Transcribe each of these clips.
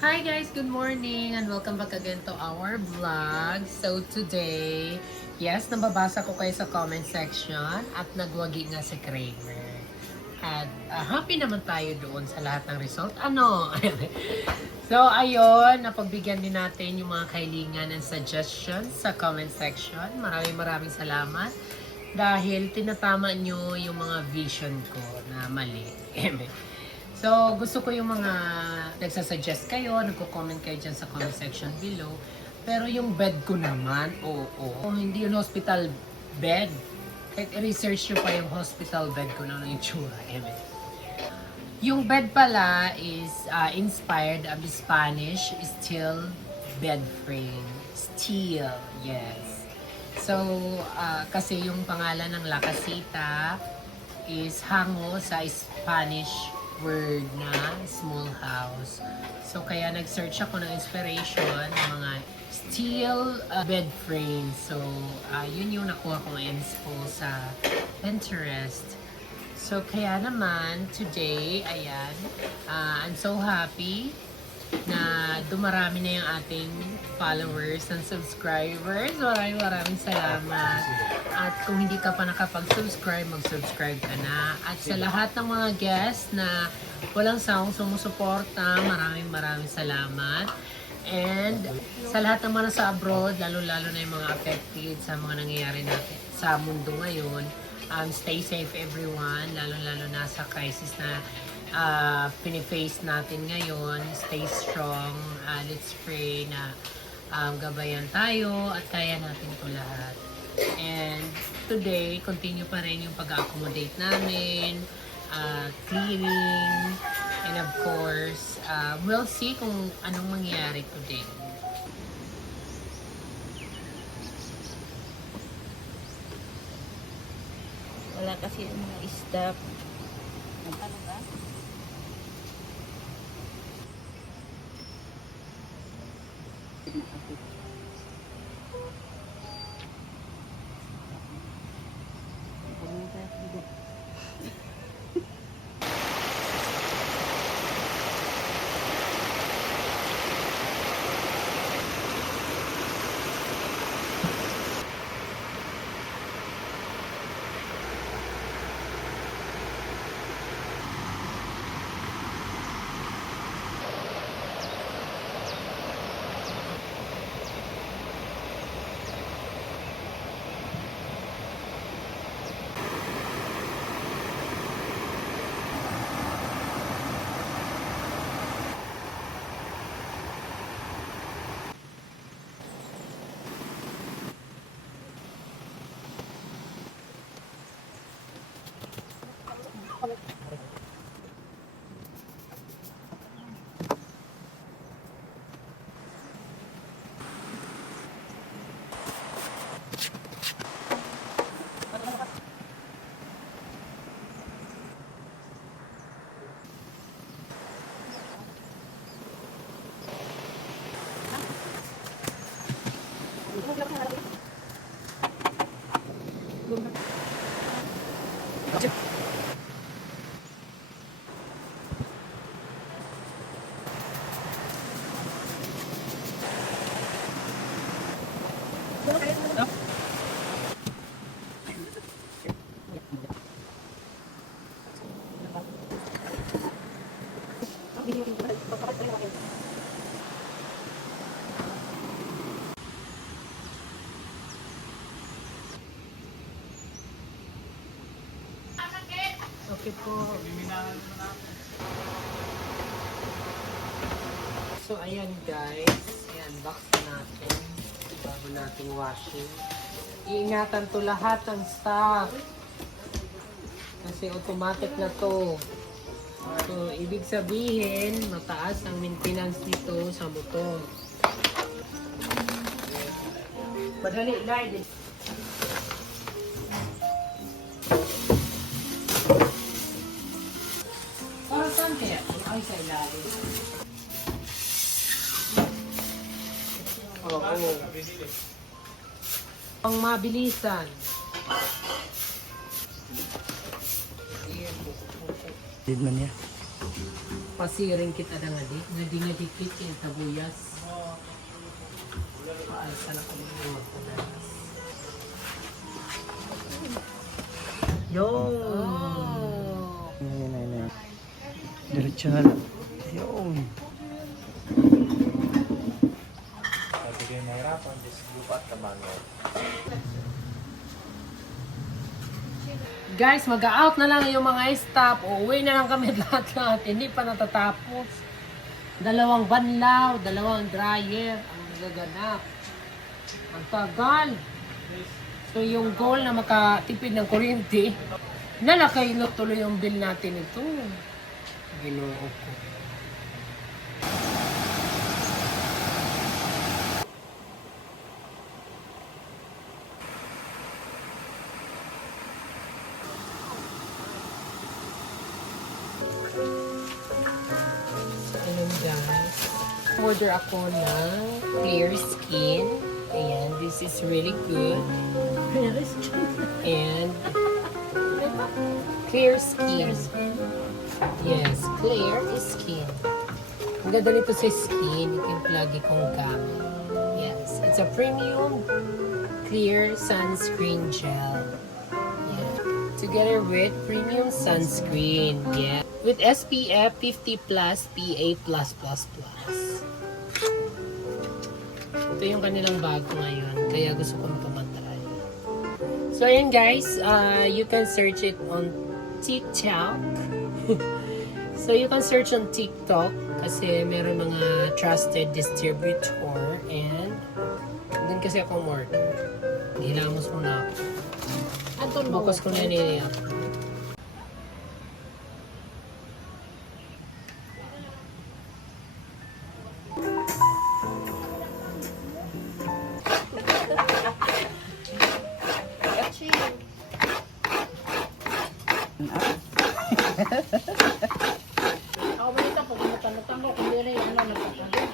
Hi guys, good morning and welcome back again to our vlog. So today, yes, nababasa ko kayo sa comment section at nagwagi nga si Kramer. At happy naman tayo doon sa lahat ng result. Ano? So ayun, napagbigyan din natin yung mga kahilingan and suggestions sa comment section. Maraming salamat dahil tinatama nyo yung mga vision ko na mali. So, gusto ko yung mga nagsasuggest kayo, nagko-comment kayo dyan sa comment section below. Pero yung bed ko naman, oo. Hindi yung hospital bed. Kahit i-research nyo pa yung hospital bed ko na yung itsura. Yung bed pala is inspired of the Spanish steel bed frame. Steel, yes. So, kasi yung pangalan ng La Casita is hango sa Spanish word na small house. So, kaya nag-search ako ng inspiration ng mga steel bed frame. So, yun yung nakuha kong inspo sa Pinterest. So, kaya naman, today, ayan, I'm so happy na dumarami na yung ating followers and subscribers. Maraming salamat. At kung hindi ka pa nakapag-subscribe, mag-subscribe ka na. At sa lahat ng mga guests na walang sawang sumusuporta, maraming salamat. And sa lahat ng mga nasa abroad, lalo-lalo na yung mga affected sa mga nangyayari natin sa mundo ngayon, stay safe everyone, lalo-lalo na sa crisis na piniface natin ngayon. Stay strong. Let's pray na gabayan tayo at kaya natin ito lahat. And today, continue pa rin yung pag-accommodate namin, cleaning, and of course, we'll see kung anong mangyayari today. Wala kasi yung mga staff. Ano ba? Okay po. So, ayan guys. Ayan, box natin. Bago natin washing. Iingatan to lahat ng staff. Kasi automatic na to. So, ibig sabihin, mataas ang maintenance dito sa motor. Madali, Lord. Saan kaya? Ay, sa ilalim. Oo. Ang mabilisan. Did man niya. pasiring kita na nga di. Nga dikit yung tabuyas. Paalsa na kami yung magpadalas. Yun. Oh. Nay. Diretso na lang. Yun. Sabi kayo nahirapan, just look at the manual. Guys, mag-out na lang yung mga staff. Uuwi na lang kami lahat-lahat. Hindi pa natatapos. 2 banlaw, 2 dryer ang gaganap. Ang tagal. So yung goal na makatipid ng kuryente, nalakailot tuloy yung bill natin ito. Ginoo ko. Hello guys. Order ako ng clear skin. Ayan, this is really good. And clear skin. Yes, clear skin. Ang ganda nito sa skin, you can plug itong gamit. Yes, it's a premium clear sunscreen gel. Yeah. Together with premium sunscreen. Yeah. With SPF 50+, PA+++. Ito yung kanilang bago ngayon, kaya gusto kong tumatry. So ayan guys, you can search it on TikTok. So you can search on TikTok kasi meron mga trusted distributor and doon kasi ako order. Hilamos mo na ako. Bukas ko na nila.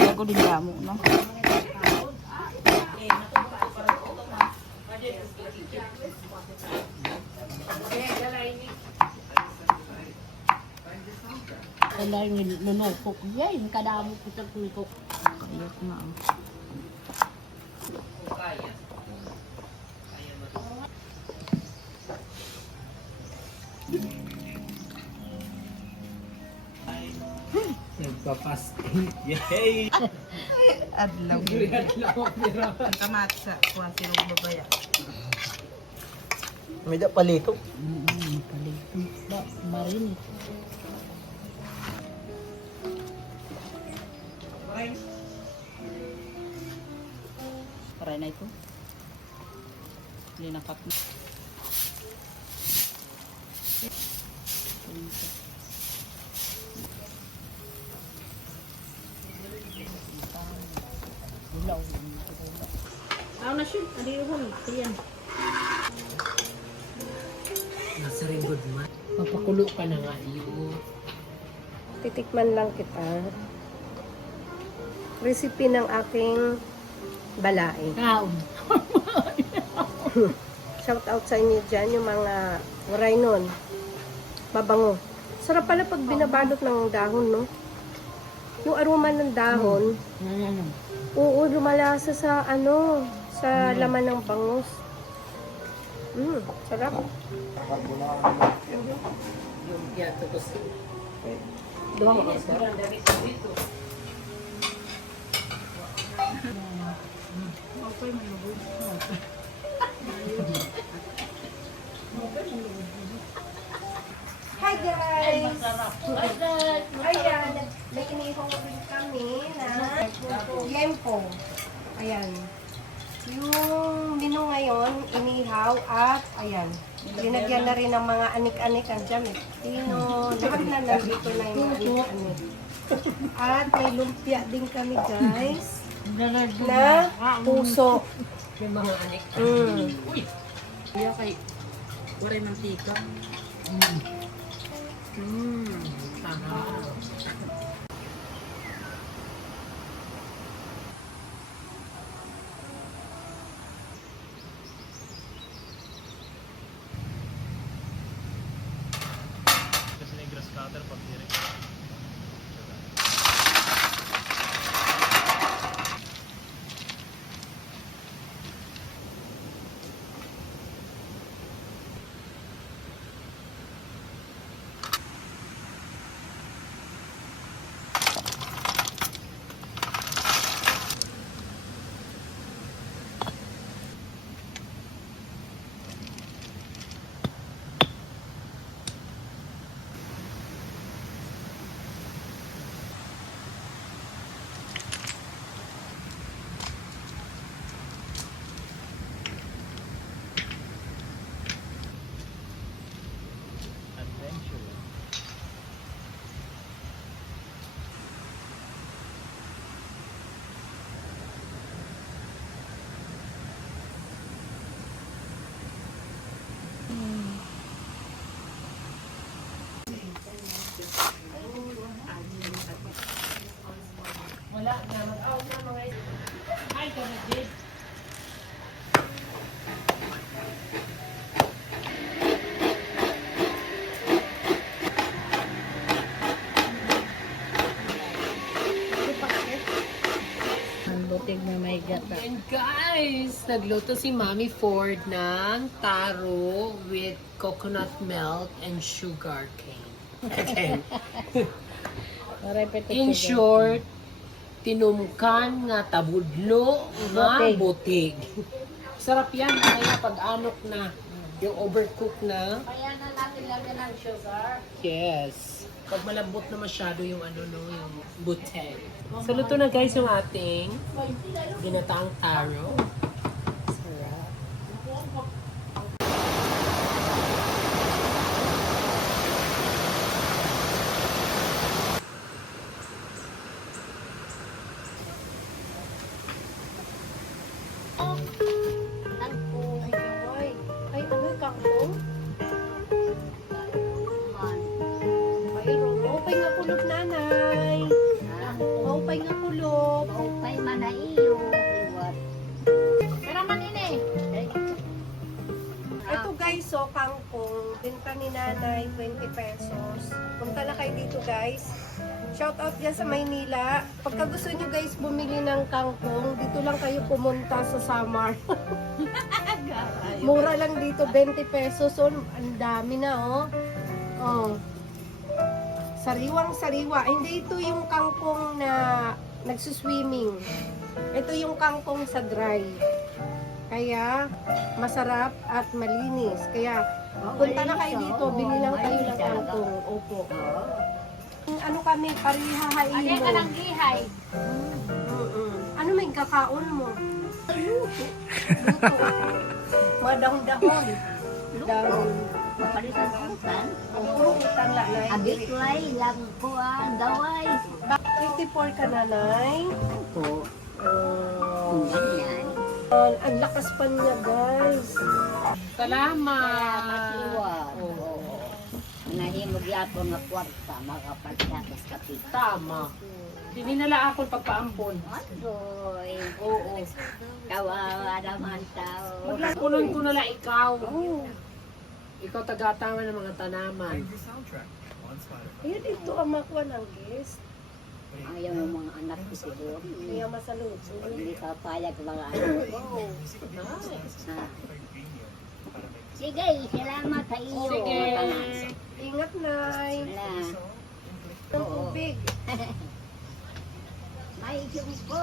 Bago din damo, no? Kaya yung nunukok. Yan, kadamo ko sa kulikok. Kayot na. Nagpa-fasting. Yay! Adlaw. Kamat sa kuwan silong babaya. May da palito. Palito. Ba, marinit. Paray na ito. Linakat na. Ako na siya. Adi yun. Ayan. Nasa rin good man. Papakulo ka na nga iyo. Titikman lang kita. Recipe ng aking balaing. Kaon. Shout out sa inyo dyan, yung mga waray nun. Mabango. Sarap pala pag binabalot ng dahon, no? Yung aroma ng dahon, oo, lumalasa sa sa laman ng bangus. Sarap. Yung piyato ko sa... Doon ko. Hi guys! Ayan, may inihong rin kami na yempo. Ayan. Yung menu ngayon, inihaw at ayan. Linagyan na rin ng mga anik-anik ang dyan. Tino, lahat na nandito na yung mga anik-anik. At may lumpia din kami guys. Na puso. Yung mga anik. Kuya kay waray mantika. Tama. Kasi na yung grass cutter pag direct. na may gata. And guys, nagluto si Mommy Ford ng taro with coconut milk and sugar cane. Okay. In short, tinumkan nga tabudlo nga butig. Sarap yan, kaya pag anok na, yung overcook na. Kaya na natin lagyan ng sugar. Yes. Pag malambot na masyado yung ano no, yung butig. So luto na guys yung ating ginataang taro. Sarap. Kangkong. Ay, ano yung kangkong? Man. Mayroon. Maupay nga kulog, nanay. Maupay nga kulog. Maupay man na iyo. Iwat. Pero man ini. Ito guys, so kangkong. Binta ni nanay, 20 pesos. Punta na kayo dito guys. Shout out dyan sa Maynila. Pagka gusto nyo guys bumili ng kangkong, dito lang kayo pumunta sa Samar. Mura lang dito, 20 pesos. So, ang dami na oh. Oh. Sariwang sariwa. Hindi ito yung kangkong na nagsuswimming. Ito yung kangkong sa dry. Kaya masarap at malinis. Kaya punta na kayo dito, bili lang kayo ng kangkong. Opo. Ano kami, parihahain Ano mo. ka ng gihay? Ano may kakaon mo? Luto. Madahon-dahon. Dahon. Mapalitan sa utan. Puro utang na nay. Abitway, lang ko ang daway. 84 ka nanay. Po. Oh. Ganyan. Ang lakas pa niya guys. Salamat! Masiwan. Oo. Nahimog yapon nga kwarta, makapagsakas kapit. Tama. Dinala ako pagpaampon. Adoy. Oo. Kawawa naman tao. Maglakunon ko nala ikaw. Ikaw tagatama ng mga tanaman. Ayun dito ang makuha ng guest. Ayaw ng mga anak ko siguro. Kaya masaluto. Hindi papayag mga anak ko. Ah. Sige, salamat sa iyo. Sige. Ingat nay. Wala. Ng tubig. May siyong po.